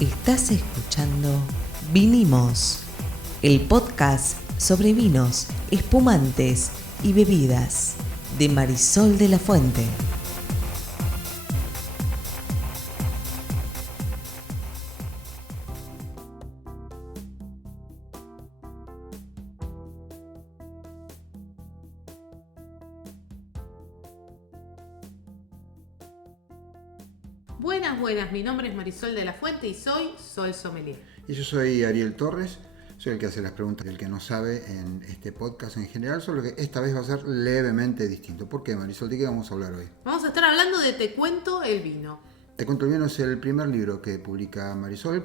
Estás escuchando Vinimos, el podcast sobre vinos, espumantes y bebidas de Marisol de la Fuente. Buenas, mi nombre es Marisol de la Fuente y soy Sol Sommelier. Y yo soy Ariel Torres, soy el que hace las preguntas del que no sabe en este podcast en general, solo que esta vez va a ser levemente distinto. ¿Por qué, Marisol? ¿De qué vamos a hablar hoy? Vamos a estar hablando de Te Cuento el Vino. Te Cuento el Vino es el primer libro que publica Marisol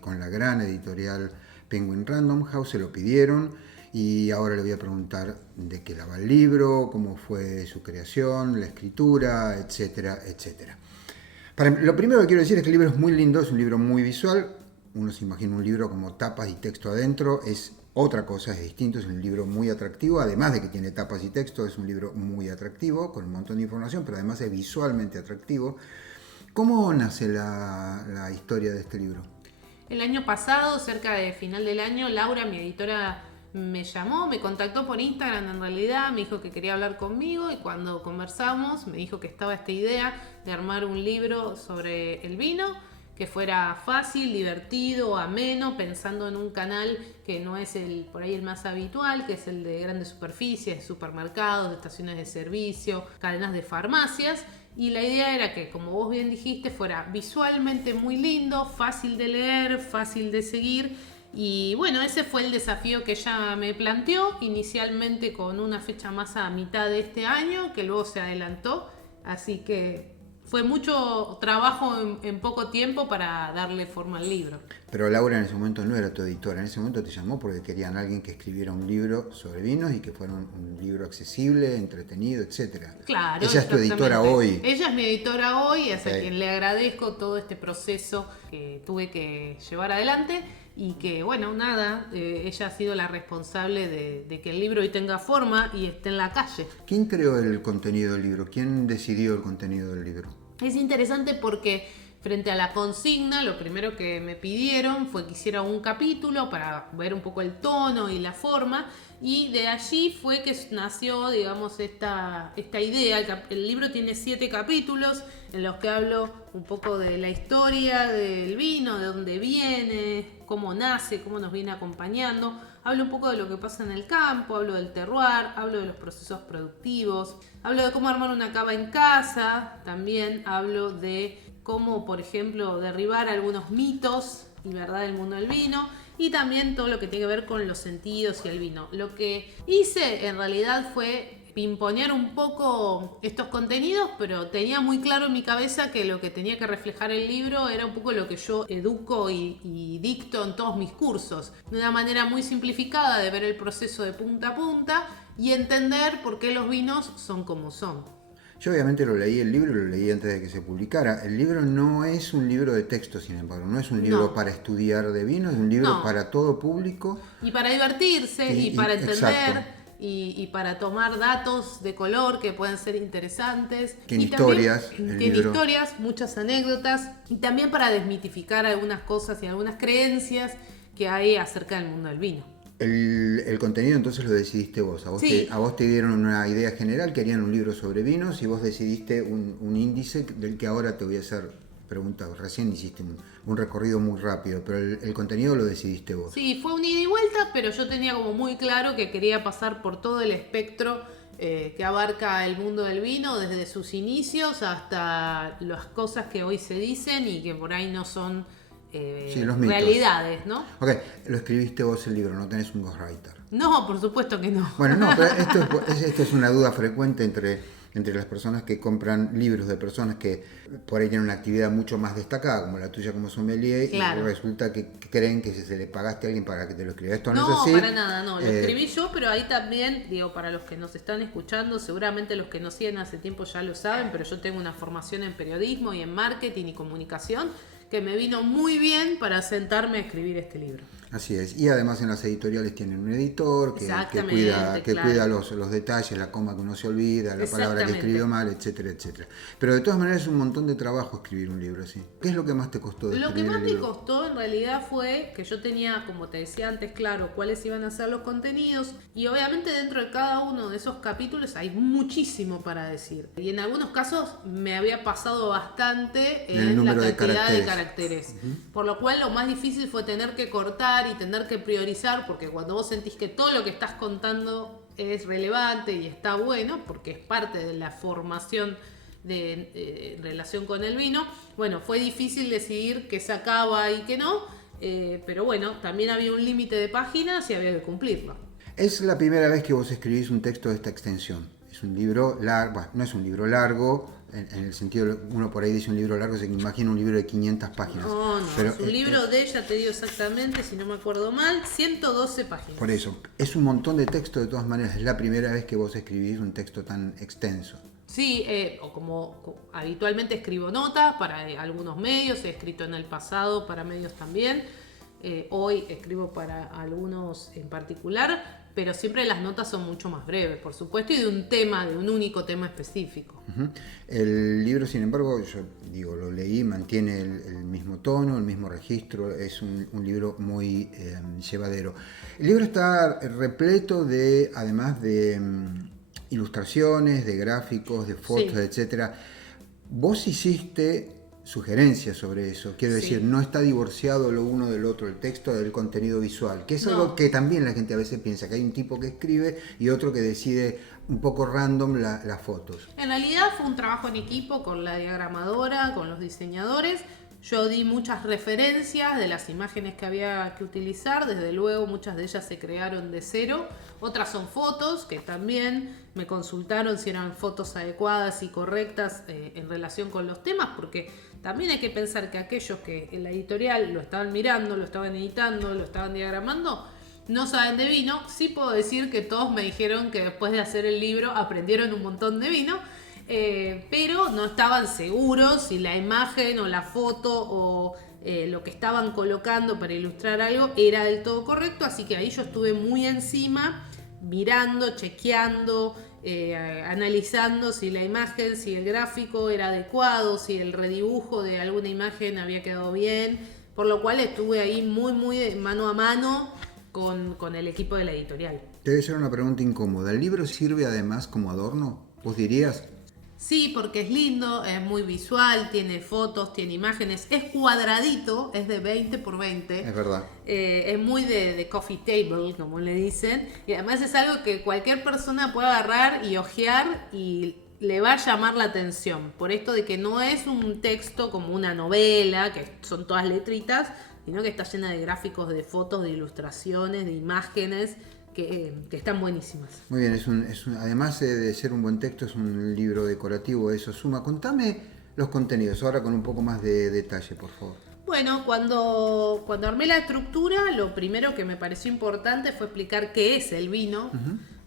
con la gran editorial Penguin Random House, se lo pidieron y ahora le voy a preguntar de qué va el libro, cómo fue su creación, la escritura, etcétera, etcétera. Lo primero que quiero decir es que el libro es muy lindo, es un libro muy visual. Uno se imagina un libro como tapas y texto adentro, es otra cosa, es distinto, es un libro muy atractivo, además de que tiene tapas y texto, es un libro muy atractivo, con un montón de información, pero además es visualmente atractivo. ¿Cómo nace la historia de este libro? El año pasado, cerca de final del año, Laura, mi editora, me llamó, me contactó por Instagram en realidad, me dijo que quería hablar conmigo y cuando conversamos me dijo que estaba esta idea de armar un libro sobre el vino que fuera fácil, divertido, ameno, pensando en un canal que no es por ahí el más habitual, que es el de grandes superficies, supermercados, de estaciones de servicio, cadenas de farmacias. Y la idea era que, como vos bien dijiste, fuera visualmente muy lindo, fácil de leer, fácil de seguir. Y bueno, ese fue el desafío que ella me planteó, inicialmente con una fecha más a mitad de este año, que luego se adelantó. Así que fue mucho trabajo en poco tiempo para darle forma al libro. Pero Laura en ese momento no era tu editora, en ese momento te llamó porque querían a alguien que escribiera un libro sobre vinos y que fuera un libro accesible, entretenido, etcétera. Claro, ella es tu editora hoy. Ella es mi editora hoy, es a quien le agradezco todo este proceso que tuve que llevar adelante y que, bueno, nada, ella ha sido la responsable de que el libro hoy tenga forma y esté en la calle. ¿Quién creó el contenido del libro? ¿Quién decidió el contenido del libro? Es interesante porque frente a la consigna, lo primero que me pidieron fue que hiciera un capítulo para ver un poco el tono y la forma, y de allí fue que nació, digamos, esta idea. El libro tiene 7 capítulos en los que hablo un poco de la historia del vino, de dónde viene, cómo nace, cómo nos viene acompañando. Hablo un poco de lo que pasa en el campo, hablo del terroir, hablo de los procesos productivos, hablo de cómo armar una cava en casa, también hablo de cómo, por ejemplo, derribar algunos mitos y verdad del mundo del vino, y también todo lo que tiene que ver con los sentidos y el vino. Lo que hice en realidad fue pimponear un poco estos contenidos, pero tenía muy claro en mi cabeza que lo que tenía que reflejar el libro era un poco lo que yo educo y dicto en todos mis cursos, de una manera muy simplificada de ver el proceso de punta a punta y entender por qué los vinos son como son. Yo obviamente lo leí antes de que se publicara. El libro no es un libro de texto, sin embargo, no es un libro para estudiar de vino, es un libro para todo público. Y para divertirse y para entender. Y para tomar datos de color que pueden ser interesantes. Tiene historias. Tiene historias, muchas anécdotas. Y también para desmitificar algunas cosas y algunas creencias que hay acerca del mundo del vino. El contenido entonces lo decidiste vos. A vos te dieron una idea general, querían un libro sobre vinos y vos decidiste un índice del que ahora te voy a hacer preguntas. Recién hiciste un recorrido muy rápido, pero el contenido lo decidiste vos. Sí, fue un ida y vuelta, pero yo tenía como muy claro que quería pasar por todo el espectro que abarca el mundo del vino, desde sus inicios hasta las cosas que hoy se dicen y que por ahí no son los mitos. Realidades, ¿no? Ok, lo escribiste vos el libro, no tenés un ghostwriter. No, por supuesto que no. Bueno, no, pero esto es una duda frecuente entre las personas que compran libros de personas que por ahí tienen una actividad mucho más destacada, como la tuya como sommelier, claro. Y resulta que creen que se le pagaste a alguien para que te lo escriba. Esto no es así. No, para nada, no. Lo escribí yo, pero ahí también, digo, para los que nos están escuchando, seguramente los que nos siguen hace tiempo ya lo saben, pero yo tengo una formación en periodismo y en marketing y comunicación que me vino muy bien para sentarme a escribir este libro. Así es, y además en las editoriales tienen un editor que cuida los detalles, la coma que uno se olvida, la palabra que escribió mal, etcétera, etcétera. Pero de todas maneras es un montón de trabajo escribir un libro así. ¿Qué es lo que más te costó de escribir Lo que más el me libro? costó en realidad fue que yo tenía, como te decía antes, claro cuáles iban a ser los contenidos, y obviamente dentro de cada uno de esos capítulos hay muchísimo para decir. Y en algunos casos me había pasado bastante en la cantidad de caracteres. Por lo cual lo más difícil fue tener que cortar y tener que priorizar, porque cuando vos sentís que todo lo que estás contando es relevante y está bueno, porque es parte de la formación en relación con el vino, bueno, fue difícil decidir qué sacaba y qué no, pero bueno, también había un límite de páginas y había que cumplirlo. Es la primera vez que vos escribís un texto de esta extensión. Es un libro largo, bueno, no es un libro largo, en el sentido, uno por ahí dice un libro largo, se imagina un libro de 500 páginas. No, pero es un libro de, ya te digo exactamente, si no me acuerdo mal, 112 páginas. Por eso, es un montón de texto de todas maneras, es la primera vez que vos escribís un texto tan extenso. Sí, o como habitualmente escribo notas para algunos medios, he escrito en el pasado para medios también, hoy escribo para algunos en particular, pero siempre las notas son mucho más breves, por supuesto, y de un único tema específico. Uh-huh. El libro, sin embargo, yo digo, lo leí, mantiene el mismo tono, el mismo registro, es un libro muy llevadero. El libro está repleto de, además de ilustraciones, de gráficos, de fotos, sí, etcétera. Vos hiciste sugerencias sobre eso, quiero decir, sí, no está divorciado lo uno del otro, el texto del contenido visual, que es algo que también la gente a veces piensa, que hay un tipo que escribe y otro que decide un poco random las fotos. En realidad fue un trabajo en equipo con la diagramadora, con los diseñadores. Yo di muchas referencias de las imágenes que había que utilizar, desde luego muchas de ellas se crearon de cero, otras son fotos que también me consultaron si eran fotos adecuadas y correctas en relación con los temas, porque también hay que pensar que aquellos que en la editorial lo estaban mirando, lo estaban editando, lo estaban diagramando, no saben de vino. Sí puedo decir que todos me dijeron que después de hacer el libro aprendieron un montón de vino, pero no estaban seguros si la imagen o la foto o lo que estaban colocando para ilustrar algo era del todo correcto, así que ahí yo estuve muy encima, mirando, chequeando, analizando si la imagen, si el gráfico era adecuado, si el redibujo de alguna imagen había quedado bien, por lo cual estuve ahí muy de mano a mano con el equipo de la editorial. Debe ser una pregunta incómoda. ¿El libro sirve además como adorno? ¿Vos dirías? Sí, porque es lindo, es muy visual, tiene fotos, tiene imágenes, es cuadradito, es de 20 por 20. Es verdad. Es muy de coffee table, como le dicen, y además es algo que cualquier persona puede agarrar y hojear y le va a llamar la atención, por esto de que no es un texto como una novela, que son todas letritas, sino que está llena de gráficos, de fotos, de ilustraciones, de imágenes, que están buenísimas. Muy bien, además de ser un buen texto, es un libro decorativo, eso suma. Contame los contenidos, ahora con un poco más de detalle, por favor. Bueno, cuando armé la estructura, lo primero que me pareció importante fue explicar qué es el vino,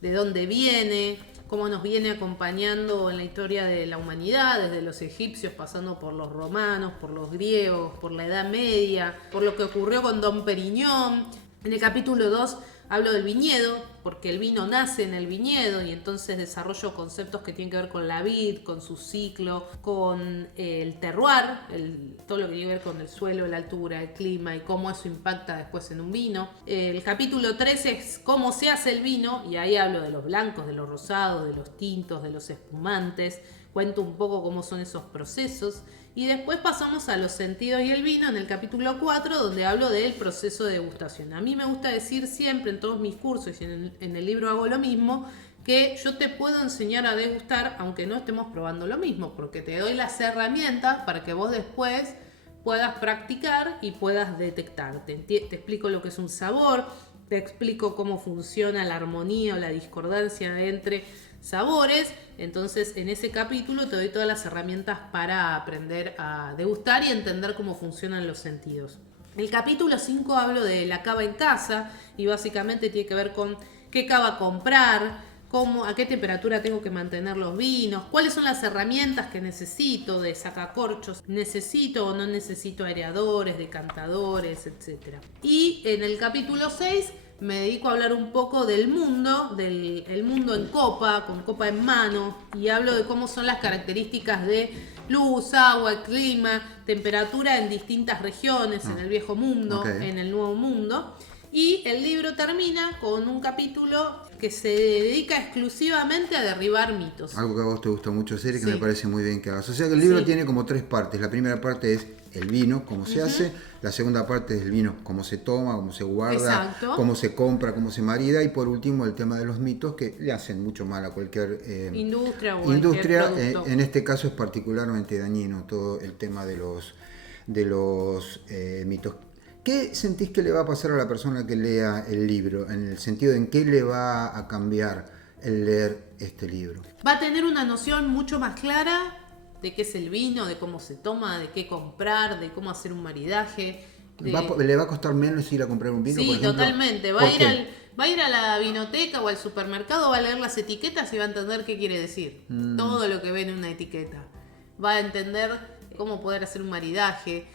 de dónde viene, cómo nos viene acompañando en la historia de la humanidad, desde los egipcios, pasando por los romanos, por los griegos, por la Edad Media, por lo que ocurrió con Dom Perignon. En el capítulo 2 hablo del viñedo, porque el vino nace en el viñedo y entonces desarrollo conceptos que tienen que ver con la vid, con su ciclo, con el terroir, todo lo que tiene que ver con el suelo, la altura, el clima y cómo eso impacta después en un vino. El capítulo 3 es cómo se hace el vino y ahí hablo de los blancos, de los rosados, de los tintos, de los espumantes. Cuento un poco cómo son esos procesos. Y después pasamos a los sentidos y el vino en el capítulo 4, donde hablo del proceso de degustación. A mí me gusta decir siempre en todos mis cursos y en el libro hago lo mismo, que yo te puedo enseñar a degustar aunque no estemos probando lo mismo, porque te doy las herramientas para que vos después puedas practicar y puedas detectar. Te explico lo que es un sabor, te explico cómo funciona la armonía o la discordancia entre sabores. Entonces en ese capítulo te doy todas las herramientas para aprender a degustar y entender cómo funcionan los sentidos. El capítulo 5 hablo de la cava en casa y básicamente tiene que ver con qué cava comprar, a qué temperatura tengo que mantener los vinos, cuáles son las herramientas que necesito de sacacorchos, necesito o no necesito aireadores, decantadores, etc. Y en el capítulo 6 me dedico a hablar un poco del mundo, el mundo en copa, con copa en mano, y hablo de cómo son las características de luz, agua, clima, temperatura en distintas regiones, en el viejo mundo, en el nuevo mundo. Y el libro termina con un capítulo que se dedica exclusivamente a derribar mitos. Algo que a vos te gusta mucho hacer y que Sí. me parece muy bien que hagas. O sea que el libro tiene como 3 partes. La primera parte es el vino, cómo se hace. La segunda parte es el vino, cómo se toma, cómo se guarda, Exacto. cómo se compra, cómo se marida. Y por último el tema de los mitos que le hacen mucho mal a cualquier Industria o cualquier producto. En este caso es particularmente dañino todo el tema de los mitos. ¿Qué sentís que le va a pasar a la persona que lea el libro? En el sentido de en qué le va a cambiar el leer este libro. Va a tener una noción mucho más clara de qué es el vino, de cómo se toma, de qué comprar, de cómo hacer un maridaje. ¿Le va a costar menos ir a comprar un vino? Sí, por ejemplo? totalmente. Va ¿Por a ir qué? va a ir a la vinoteca o al supermercado, va a leer las etiquetas y va a entender qué quiere decir. Todo lo que ve en una etiqueta. Va a entender cómo poder hacer un maridaje.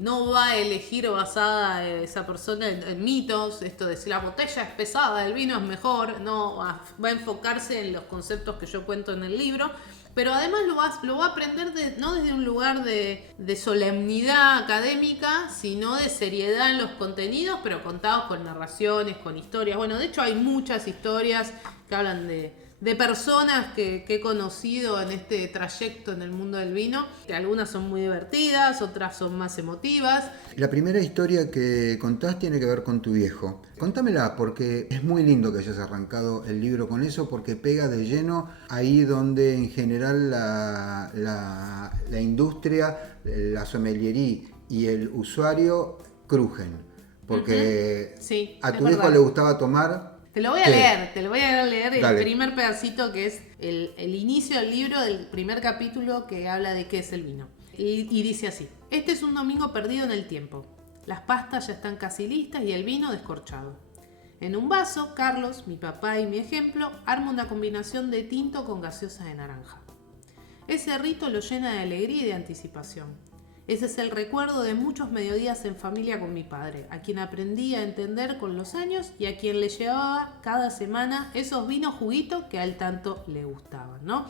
No va a elegir basada esa persona en mitos, esto de si la botella es pesada, el vino es mejor. No, va a enfocarse en los conceptos que yo cuento en el libro. Pero además lo va a aprender no desde un lugar de solemnidad académica, sino de seriedad en los contenidos, pero contados con narraciones, con historias. Bueno, de hecho hay muchas historias que hablan de personas que he conocido en este trayecto en el mundo del vino. Que algunas son muy divertidas, otras son más emotivas. La primera historia que contás tiene que ver con tu viejo. Contámela, porque es muy lindo que hayas arrancado el libro con eso, porque pega de lleno ahí donde en general la industria, la sommeliería y el usuario crujen. Porque Sí, a es tu viejo verdad. le gustaba tomar. Te lo voy a ¿Qué? leer, el Dale. primer pedacito que es el inicio del libro, del primer capítulo que habla de qué es el vino. Y dice así: este es un domingo perdido en el tiempo. Las pastas ya están casi listas y el vino descorchado. En un vaso, Carlos, mi papá y mi ejemplo, arma una combinación de tinto con gaseosa de naranja. Ese rito lo llena de alegría y de anticipación. Ese es el recuerdo de muchos mediodías en familia con mi padre, a quien aprendí a entender con los años y a quien le llevaba cada semana esos vinos juguitos que a él tanto le gustaban, ¿no?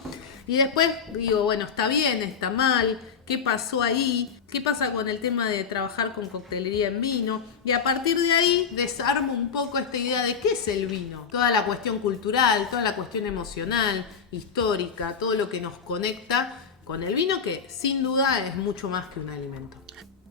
Y después digo, bueno, está bien, está mal, ¿qué pasó ahí? ¿Qué pasa con el tema de trabajar con coctelería en vino? Y a partir de ahí desarmo un poco esta idea de qué es el vino. Toda la cuestión cultural, toda la cuestión emocional, histórica, todo lo que nos conecta con el vino, que sin duda es mucho más que un alimento.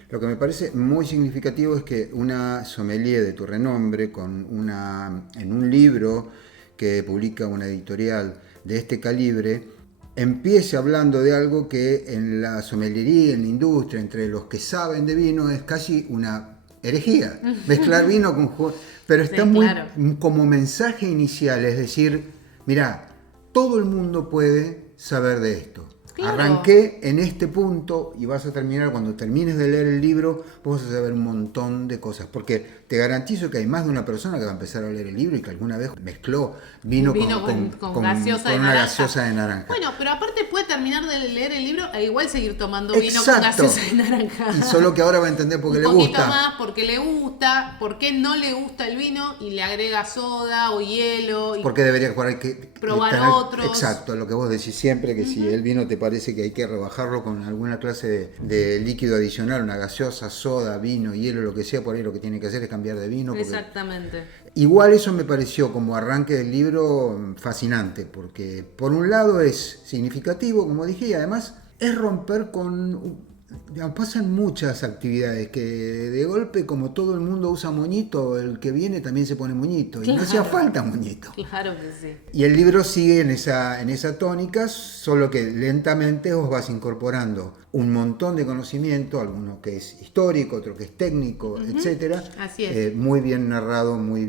Lo que me parece muy significativo es que una sommelier de tu renombre, en un libro que publica una editorial de este calibre, empiece hablando de algo que en la sommeliería, en la industria, entre los que saben de vino, es casi una herejía. Mezclar vino con... Pero está Sí, muy claro. como mensaje inicial, es decir, mirá, todo el mundo puede saber de esto. Claro. Arranqué en este punto y vas a terminar, cuando termines de leer el libro, vos vas a saber un montón de cosas. Porque te garantizo que hay más de una persona que va a empezar a leer el libro y que alguna vez mezcló vino con gaseosa de una naranja. gaseosa de naranja. Bueno, pero aparte puede terminar de leer el libro e igual seguir tomando vino Exacto. con gaseosa de naranja. Y solo que ahora va a entender por qué le Un poquito gusta. más porque le gusta, porque no le gusta el vino y le agrega soda o hielo. Y Porque debería por ahí que probar tener- otros. Exacto, lo que vos decís siempre, que si el vino te parece que hay que rebajarlo con alguna clase de líquido adicional, una gaseosa, soda, vino, hielo, lo que sea, por ahí lo que tiene que hacer es cambiar de vino. Porque... Exactamente. Igual eso me pareció como arranque del libro fascinante, porque por un lado es significativo, como dije, y además es romper con... digamos, pasan muchas actividades que de golpe, como todo el mundo usa moñito, el que viene también se pone moñito, y no hacía falta moñito. Claro que sí. Y el libro sigue en esa tónica, solo que lentamente vos vas incorporando un montón de conocimiento, alguno que es histórico, otro que es técnico, etcétera. Así es. Muy bien narrado, muy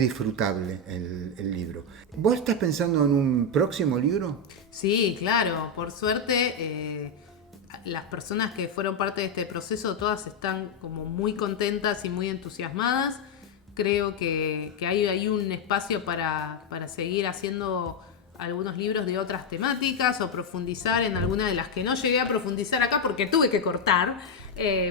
disfrutable el libro. ¿Vos estás pensando en un próximo libro? Sí, claro. Por suerte, las personas que fueron parte de este proceso, todas están como muy contentas y muy entusiasmadas. creo que hay un espacio para seguir haciendo algunos libros de otras temáticas o profundizar en alguna de las que no llegué a profundizar acá porque tuve que cortar.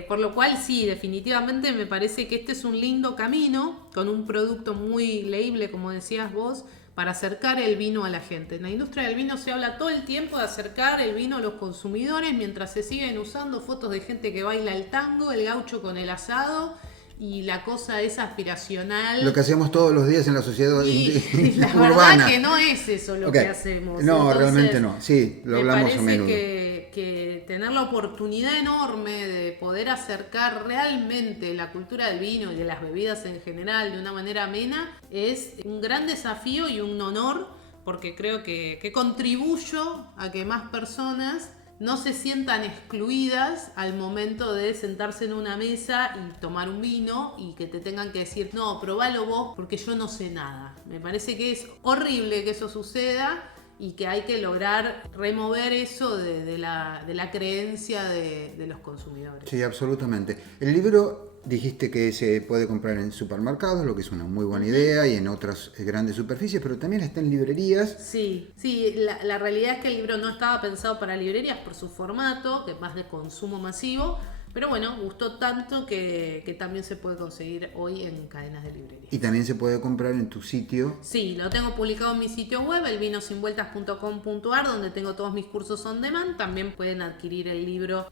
Por lo cual sí, definitivamente me parece que este es un lindo camino con un producto muy leíble, como decías vos, para acercar el vino a la gente. En la industria del vino se habla todo el tiempo de acercar el vino a los consumidores mientras se siguen usando fotos de gente que baila el tango, el gaucho con el asado y la cosa es aspiracional. Lo que hacemos todos los días en la sociedad la urbana. Verdad que no es eso lo que hacemos. No, entonces, realmente no. Sí, lo hablamos a menudo. Me parece que tener la oportunidad enorme de poder acercar realmente la cultura del vino y de las bebidas en general de una manera amena es un gran desafío y un honor, porque creo que contribuyo a que más personas no se sientan excluidas al momento de sentarse en una mesa y tomar un vino y que te tengan que decir, no, probalo vos porque yo no sé nada. Me parece que es horrible que eso suceda y que hay que lograr remover eso de la creencia de los consumidores. Sí, absolutamente. El libro dijiste que se puede comprar en supermercados, lo que es una muy buena idea, y en otras grandes superficies, pero también está en librerías. Sí, la realidad es que el libro no estaba pensado para librerías por su formato, que es más de consumo masivo, pero bueno, gustó tanto que también se puede conseguir hoy en cadenas de librerías. Y también se puede comprar en tu sitio. Sí, lo tengo publicado en mi sitio web, elvinosinvueltas.com.ar, donde tengo todos mis cursos on demand. También pueden adquirir el libro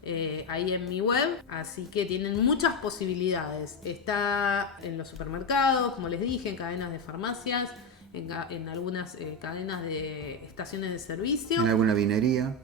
ahí en mi web, así que tienen muchas posibilidades. Está en los supermercados, como les dije, en cadenas de farmacias, en algunas cadenas de estaciones de servicio. En alguna vinería.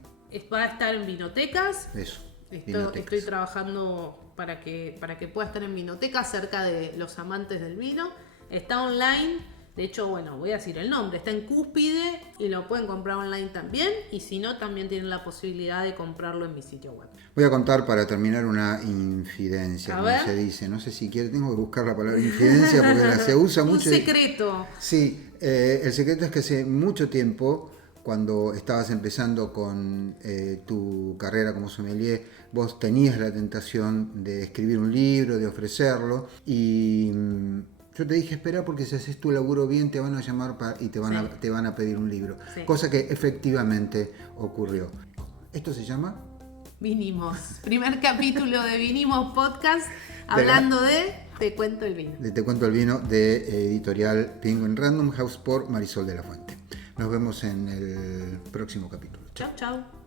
Va a estar en vinotecas. Eso. Estoy trabajando para que pueda estar en vinoteca cerca de los amantes del vino. Está online, de hecho, bueno, voy a decir el nombre, está en Cúspide y lo pueden comprar online también, y si no, también tienen la posibilidad de comprarlo en mi sitio web. Voy a contar para terminar una infidencia, como se dice. No sé si tengo que buscar la palabra infidencia porque se usa mucho. Un secreto. Sí, el secreto es que hace mucho tiempo, cuando estabas empezando con tu carrera como sommelier, vos tenías la tentación de escribir un libro, de ofrecerlo, y yo te dije, espera, porque si haces tu laburo bien te van a llamar y te van a pedir un libro. Sí. Cosa que efectivamente ocurrió. ¿Esto se llama? Vinimos. Primer capítulo de Vinimos Podcast, hablando de Te Cuento el Vino. De Te Cuento el Vino, de editorial Penguin Random House por Marisol de la Fuente. Nos vemos en el próximo capítulo. Chau, chau.